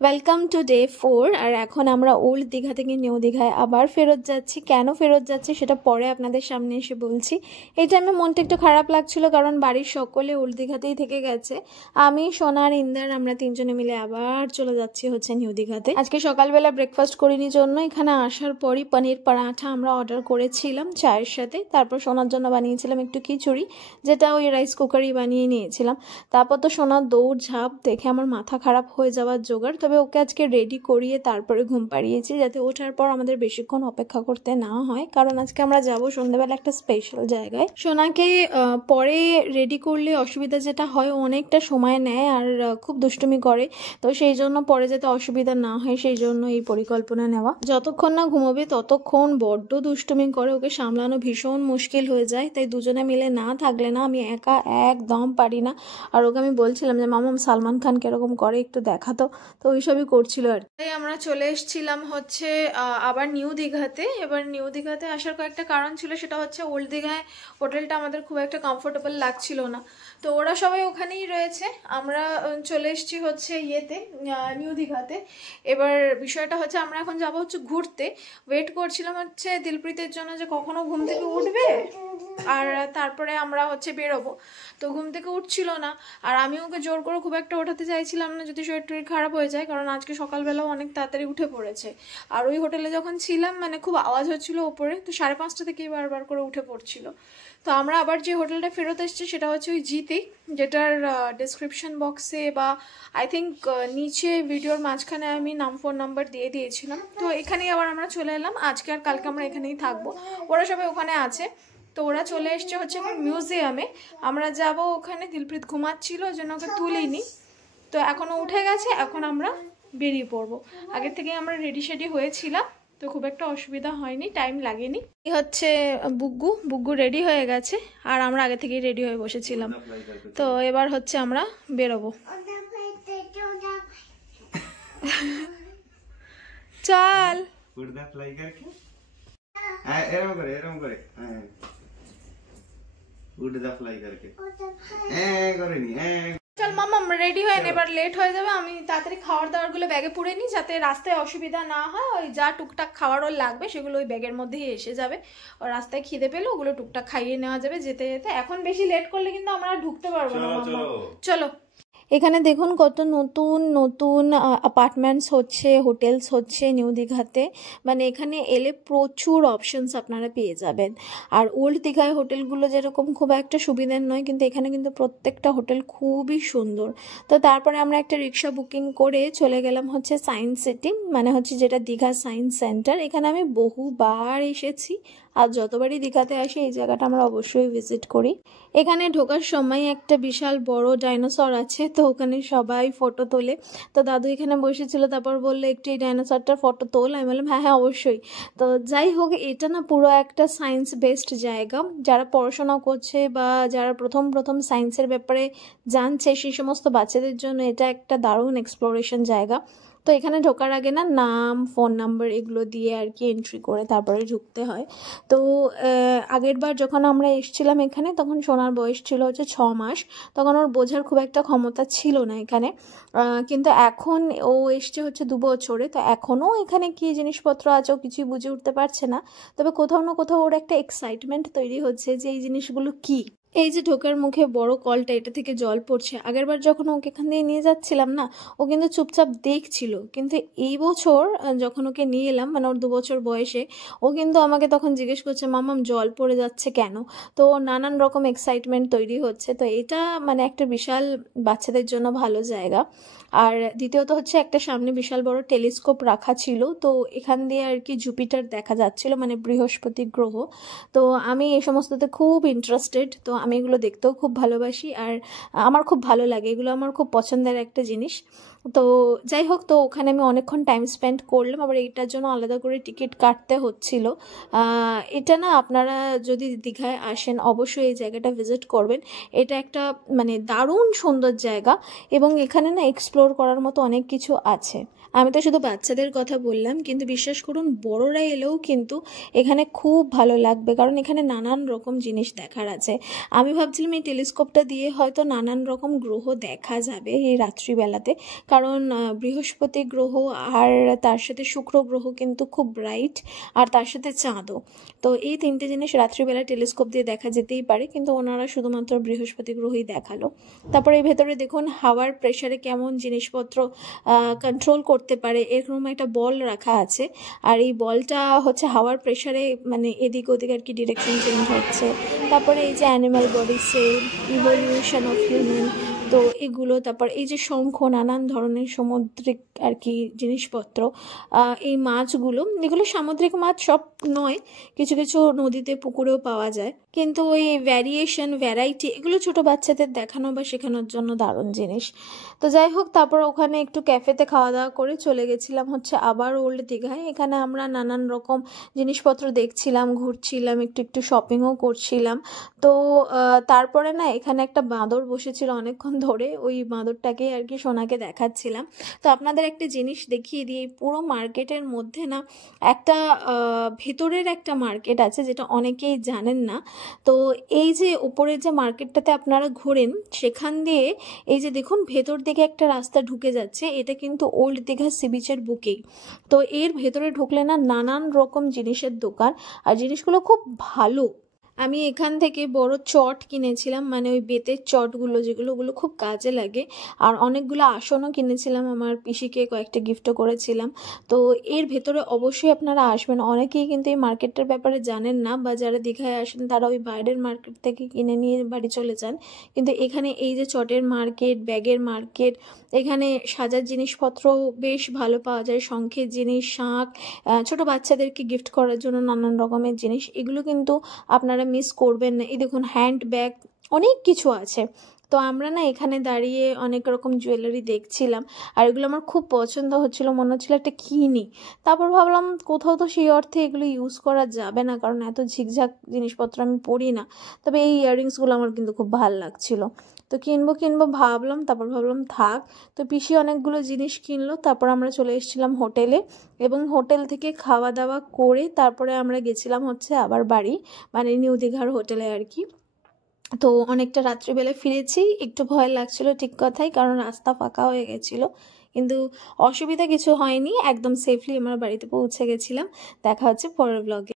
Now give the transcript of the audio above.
Welcome to day 4 আর এখন আমরা old Digha থেকে নিউ দীঘায় আবার ফেরত যাচ্ছি। কেন ফেরত যাচ্ছি সেটা পরে আপনাদের সামনে এসে বলছি। এই টাইমে মনটা একটু খারাপ লাগছিল কারণ বাড়ির সকলে ওল্ড দীঘাতেই থেকে গেছে। আমি সোনার ইন্দার আমরা তিনজনে মিলে আবার চলে যাচ্ছি হচ্ছে নিউ দীঘাতে। আজকে সকালবেলা ব্রেকফাস্ট করিনি জন্য এখানে আসার পরই পনির পরাঠা আমরা অর্ডার করেছিলাম চায়ের সাথে। তারপর সোনার জন্য বানিয়েছিলাম একটু খিচুড়ি, যেটা ওই রাইস কুকারই বানিয়ে নিয়েছিলাম। তারপর তো সোনার দৌড় ঝাঁপ দেখে আমার মাথা খারাপ হয়ে যাওয়ার জোগাড়। তবে ওকে আজকে রেডি করিয়ে তারপরে ঘুম পাড়িয়েছি যাতে ওঠার পর আমাদের বেশিক্ষণ অপেক্ষা করতে না হয়, কারণ আজকে আমরা যাব সন্ধ্যাবেলা একটা স্পেশাল জায়গায়। সোনাকে পরে রেডি করলে অসুবিধা যেটা হয় অনেকটা সময় নেয় আর খুব দুষ্টুমি করে, তো সেই জন্য পরে যাতে অসুবিধা না হয় সেই জন্য এই পরিকল্পনা নেওয়া। যতক্ষণ না ঘুমোবে ততক্ষণ বড্ড দুষ্টুমি করে, ওকে সামলানো ভীষণ মুশকিল হয়ে যায়। তাই দুজনে মিলে না থাকলে না আমি একা একদম পারি না। আর ওকে আমি বলছিলাম যে মামাম সালমান খান কিরকম করে একটু দেখাতো, তো ওইসবই করছিল আর। তাই আমরা চলে এসেছিলাম হচ্ছে আবার নিউ দীঘাতে। এবার নিউ দীঘাতে আসার কয়েকটা কারণ ছিল, সেটা হচ্ছে ওল্ড দীঘায় হোটেলটা আমাদের খুব একটা কমফোর্টেবল লাগছিল না, তো ওরা সবাই ওখানেই রয়েছে। আমরা চলে এসেছি হচ্ছে নিউ দীঘাতে। এবার বিষয়টা হচ্ছে আমরা এখন যাবো হচ্ছে ঘুরতে। ওয়েট করছিলাম হচ্ছে দিলপ্রীতের জন্য যে কখনো ঘুম থেকে উঠবে আর তারপরে আমরা হচ্ছে বেরোবো। তো ঘুম থেকে উঠছিল না আর আমি ওকে জোর করে খুব একটা ওঠাতে চাইছিলাম না যদি শরীর টরীর খারাপ হয়ে যায়, কারণ আজকে সকালবেলাও অনেক তাড়াতাড়ি উঠে পড়েছে। আর ওই হোটেলে যখন ছিলাম মানে খুব আওয়াজ হচ্ছিল ওপরে, তো 5:30 থেকেই বারবার করে উঠে পড়ছিল। তো আমরা আবার যে হোটেলটা ফেরত এসেছি সেটা হচ্ছে ওই জিতে, যেটার ডেসক্রিপশন বক্সে বা আই থিঙ্ক নিচে ভিডিওর মাঝখানে আমি ফোন নাম্বার দিয়ে দিয়েছিলাম। তো এখানেই আবার আমরা চলে এলাম, আজকে আর কালকে আমরা এখানেই থাকবো। ওরা সবাই ওখানে আছে। তো ওরা চলে এসছে হচ্ছে এখন মিউজিয়ামে, আমরা যাব ওখানে। দিলপ্রীত ঘুমাচ্ছিল ওই জন্য ওকে তুলিনি, তো এখনও উঠে গেছে, এখন আমরা বেরিয়ে পড়বো। আগের থেকেই আমরা রেডি হয়েছিলাম, তো খুব একটা অসুবিধা হয়নি, টাইম লাগেনি। এই হচ্ছে বুগ্গু রেডি হয়ে গেছে আর আমরা আগে থেকেই রেডি হয়ে বসেছিলাম। তো এবার হচ্ছে আমরা বেরোবো। চল চল মামা রেডি হয়ে নে, এবার লেট হয়ে যাবে। আমি তাড়াতাড়ি খাবার দাবার গুলো ব্যাগে পুরে নিই যাতে রাস্তায় অসুবিধা না হয়। ওই যা টুকটাক খাবার ওর লাগবে সেগুলো ওই ব্যাগের মধ্যেই এসে যাবে। আর রাস্তায় খিদে পেলে ওগুলো টুকটাক খাইয়ে নেওয়া যাবে যেতে যেতে। এখন বেশি লেট করলে কিন্তু আমরা ঢুকতে পারবো না। চলো। এখানে দেখুন কত নতুন নতুন অ্যাপার্টমেন্টস হচ্ছে, হোটেলস হচ্ছে নিউ দীঘাতে। মানে এখানে এলে প্রচুর অপশনস আপনারা পেয়ে যাবেন। আর ওল্ড দীঘায় হোটেলগুলো যেরকম খুব একটা সুবিধার নয়, কিন্তু এখানে কিন্তু প্রত্যেকটা হোটেল খুবই সুন্দর। তো তারপরে আমরা একটা রিক্সা বুকিং করে চলে গেলাম হচ্ছে সায়েন্স সিটি, মানে হচ্ছে যেটা দীঘা সায়েন্স সেন্টার। এখানে আমি বহুবার এসেছি আর যতবারই দীঘাতে আসি এই জায়গাটা আমরা অবশ্যই ভিজিট করি। এখানে ঢোকার সময় একটা বিশাল বড় ডাইনোসর আছে, তো ওখানে সবাই ফটো তোলে। তো দাদু এখানে বসেছিল, তারপর বললো একটু এই ডাইনোসরটার ফটো তোল। আমি বললাম হ্যাঁ অবশ্যই। তো যাই হোক, এটা না পুরো একটা সায়েন্স বেসড জায়গা। যারা পড়াশোনা করছে বা যারা প্রথম সায়েন্সের ব্যাপারে জানছে সেই সমস্ত বাচ্চাদের জন্য এটা একটা দারুণ এক্সপ্লোরেশন জায়গা। তো এখানে ঢোকার আগে না নাম, ফোন নাম্বার এগুলো দিয়ে আর কি এন্ট্রি করে তারপরে ঢুকতে হয়। তো আগের বার যখন আমরা এসেছিলাম এখানে তখন সোনার বয়স ছিল হচ্ছে 6 মাস, তখন ওর বোঝার খুব একটা ক্ষমতা ছিল না এখানে। কিন্তু এখন ও এসছে হচ্ছে 2 বছরে, তো এখনও এখানে কী জিনিসপত্র আছে ও কিছুই বুঝে উঠতে পারছে না। তবে কোথাও না কোথাও ওর একটা এক্সাইটমেন্ট তৈরি হচ্ছে যে এই জিনিসগুলো কী। এই যে ঢোকার মুখে বড় কলটা, এটা থেকে জল পড়ছে। আগেরবার যখন ওকে এখান দিয়ে নিয়ে যাচ্ছিলাম না, ও কিন্তু চুপচাপ দেখছিল, কিন্তু এই বছর যখন ওকে নিয়ে এলাম মানে ওর 2 বছর বয়সে, ও কিন্তু আমাকে তখন জিজ্ঞেস করছে মামাম জল পড়ে যাচ্ছে কেন। তো নানান রকম এক্সাইটমেন্ট তৈরি হচ্ছে। তো এটা মানে একটা বিশাল বাচ্চাদের জন্য ভালো জায়গা। আর দ্বিতীয়ত হচ্ছে একটা সামনে বিশাল বড় টেলিস্কোপ রাখা ছিল, তো এখান দিয়ে আর কি জুপিটার দেখা যাচ্ছিল, মানে বৃহস্পতি গ্রহ। তো আমি এই সমস্ততে খুব ইন্টারেস্টেড, তো আমি এগুলো দেখতেও খুব ভালোবাসি আর আমার খুব ভালো লাগে, এগুলো আমার খুব পছন্দের একটা জিনিস। তো যাই হোক, তো ওখানে আমি অনেকক্ষণ টাইম স্পেন্ড করলাম। আবার এইটার জন্য আলাদা করে টিকিট কাটতে হচ্ছিল। এটা না আপনারা যদি দীঘায় আসেন অবশ্যই এই জায়গাটা ভিজিট করবেন। এটা একটা মানে দারুণ সুন্দর জায়গা এবং এখানে না এক্সপ্লোর করার মতো অনেক কিছু আছে। আমি তো শুধু বাচ্চাদের কথা বললাম, কিন্তু বিশ্বাস করুন বড়রা এলেও কিন্তু এখানে খুব ভালো লাগবে, কারণ এখানে নানান রকম জিনিস দেখার আছে। আমি ভাবছিলাম এই টেলিস্কোপটা দিয়ে হয়তো নানান রকম গ্রহ দেখা যাবে এই রাত্রিবেলাতে, কারণ কারণ বৃহস্পতি গ্রহ আর তার সাথে শুক্র গ্রহ কিন্তু খুব ব্রাইট, আর তার সাথে চাঁদও। তো এই তিনটে জিনিস রাত্রিবেলা টেলিস্কোপ দিয়ে দেখা যেতেই পারে, কিন্তু ওনারা শুধুমাত্র বৃহস্পতি গ্রহই দেখালো। তারপরে এই ভেতরে দেখুন হাওয়ার প্রেশারে কেমন জিনিসপত্র কন্ট্রোল করতে পারে, এরকম একটা বল রাখা আছে। আর এই বলটা হচ্ছে হাওয়ার প্রেশারে মানে এদিক ওদিক আর কি ডিরেকশন চেঞ্জ হচ্ছে। তারপরে এই যে animal body cell, evolution of human, তো এগুলো। তারপর এই যে শঙ্খ, নানান ধরনের সামুদ্রিক আর কি জিনিসপত্র, এই মাছগুলো, এগুলো সামুদ্রিক মাছ সব নয়, কিছু কিছু নদীতে পুকুরেও পাওয়া যায়, কিন্তু ওই ভ্যারিয়েশন ভ্যারাইটি এগুলো ছোট বাচ্চাদের দেখানো বা শেখানোর জন্য দারুণ জিনিস। তো যাই হোক, তারপর ওখানে একটু ক্যাফেতে খাওয়া দাওয়া করে চলে গেছিলাম হচ্ছে আবার ওল্ড দীঘায়। এখানে আমরা নানান রকম জিনিসপত্র দেখছিলাম, ঘুরছিলাম, একটু একটু শপিংও করছিলাম। তো তারপরে না এখানে একটা বাঁদর বসেছিল অনেকক্ষণ ধরে, ওই বাঁদরটাকে আর কি সোনাকে দেখাচ্ছিলাম। তো আপনাদের একটা জিনিস দেখিয়ে দিই, পুরো মার্কেটের মধ্যে না একটা ভেতরের একটা মার্কেট আছে যেটা অনেকেই জানেন না। তো এই যে উপরের যে মার্কেটটাতে আপনারা ঘোরেন, সেখান দিয়ে এই যে দেখুন ভেতর দিকে একটা রাস্তা ঢুকে যাচ্ছে, এটা কিন্তু ওল্ড দীঘা সি বিচের বুকেই। তো এর ভেতরে ঢুকলে না নানান রকম জিনিসের দোকান, আর জিনিসগুলো খুব ভালো। আমি এখান থেকে বড় চট কিনেছিলাম, মানে ওই বেতের চটগুলো যেগুলো, ওগুলো খুব কাজে লাগে। আর অনেকগুলো আসনও কিনেছিলাম, আমার পিসিকে কয়েকটা গিফটও করেছিলাম। তো এর ভেতরে অবশ্যই আপনারা আসবেন। অনেকেই কিন্তু এই মার্কেটটার ব্যাপারে জানেন না, বা যারা দীঘায় আসেন তারা ওই বাইরের মার্কেট থেকে কিনে নিয়ে বাড়ি চলে যান। কিন্তু এখানে এই যে চটের মার্কেট, ব্যাগের মার্কেট, এখানে সাজার জিনিসপত্র বেশ ভালো পাওয়া যায়, শঙ্খের জিনিস, শাঁখ, ছোট বাচ্চাদেরকে গিফট করার জন্য নানান রকমের জিনিস, এগুলো কিন্তু আপনারা মিস করবেন না। এই দেখুন হ্যান্ড ব্যাগ, অনেক কিছু আছে। তো আমরা না এখানে দাঁড়িয়ে অনেক রকম জুয়েলারি দেখছিলাম, আর এগুলো আমার খুব পছন্দ হচ্ছিল, মনে হচ্ছিল একটা কিনি। তারপর ভাবলাম কোথাও তো সেই অর্থে এগুলো ইউজ করা যাবে না, কারণ এত ঝিকঝাক জিনিসপত্র আমি পরি না। তবে এই ইয়াররিংসগুলো আমার কিন্তু খুব ভালো লাগছিল, তো কিনবো ভাবলাম, তারপর ভাবলাম থাক। তো পিসি অনেকগুলো জিনিস কিনলো, তারপর আমরা চলে এসেছিলাম হোটেলে, এবং হোটেল থেকে খাওয়া দাওয়া করে তারপরে আমরা গেছিলাম হচ্ছে আবার বাড়ি, মানে নিউ দীঘার হোটেলে আর কি। তো অনেকটা রাত্রিবেলা ফিরেছি, একটু ভয় লাগছিল ঠিক কথাই, কারণ রাস্তা ফাঁকা হয়ে গেছিলো, কিন্তু অসুবিধা কিছু হয়নি, একদম সেফলি আমরা বাড়িতে পৌঁছে গেছিলাম। দেখা হচ্ছে পরের ব্লগে।